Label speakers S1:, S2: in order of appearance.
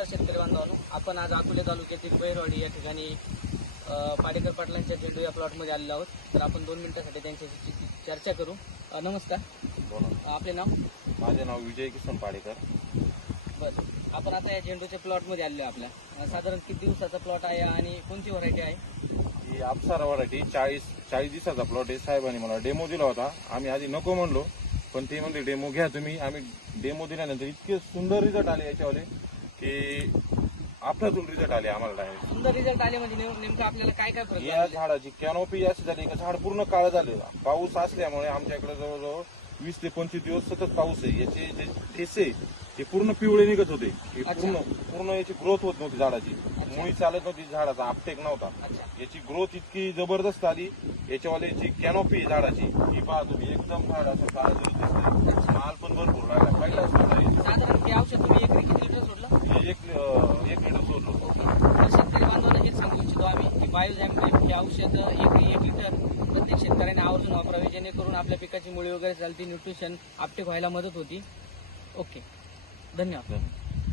S1: नमस्कार शेतकरी बांधवांनो. आपण आज अकोले तालुक्यातील बैरवाडी या ठिकाणी पाडेकर पाटलांच्या झेंडू या प्लॉटमध्ये आलेलो आहोत. तर आपण दोन मिनिटासाठी त्यांच्याशी चर्चा करू. अ, नमस्कार.
S2: बोला.
S1: आपले नाव?
S2: माझे नाव विजय किसन पाडेकर.
S1: बरं. आपण आता या झेंडूच्या प्लॉटमध्ये आलेलो आहे आपल्या. अ, साधारण किती दिवसाचा प्लॉट आहे आणि कोणती व्हरायटी आहे?
S2: ही आपसारा वराठी चाळीस चाळीस दिवसाचा प्लॉट आहे. साहेबांनी मला डेमो दिला होता. आम्ही आधी नको म्हणलो पण ते म्हणले डेमो घ्या तुम्ही. आम्ही डेमो दिल्यानंतर इतके सुंदर रिझल्ट आले याच्यावाले. की आपल्यातून रिझल्ट आले आम्हाला direct.
S1: सुंदर रिझल्ट आले म्हणजे नेम- नेमकं आपल्याला काय काय फरक
S2: या? झाडाची कॅनोपी अशी झाली का झाड पूर्ण काळ झालेला. पाऊस असल्यामुळे आमच्या इकडे जवळजवळ वीस ते पंचवीस दिवस सतत पाऊस आहे. याचे जे ठेसे ते पूर्ण पिवळे निघत होते. हे
S1: अच्छा.
S2: पूर्ण पूर्ण याची ग्रोथ होत नव्हती झाडाची. मुळी चालत नव्हती झाडाचा आपटेक नव्हता.
S1: अच्छा.
S2: याची ग्रोथ इतकी जबरदस्त आली. याच्यावाले जी कॅनोपी झाडाची ही पहा तुम्ही एकदम झाड असं काळं दिसतंय माल पण भरपूर लागला पहिला
S1: साधारण हे औषध तुम्ही एकरी किती लिटर सोडलं
S2: एक अं, एक लिटर सोडलो
S1: ओके तर शेतकरी बांधवांना हेच सांगू इच्छितो आम्ही की बायोझॅम हे औषध एक एक लिटर प्रत्येक शेतकऱ्याने आवर्जून वापरावे जेणेकरून आपल्या पिकाची मुळी वगैरे चालती न्यूट्रिशन आपटेक व्हायला मदत होती. ओके
S2: धन्यवाद.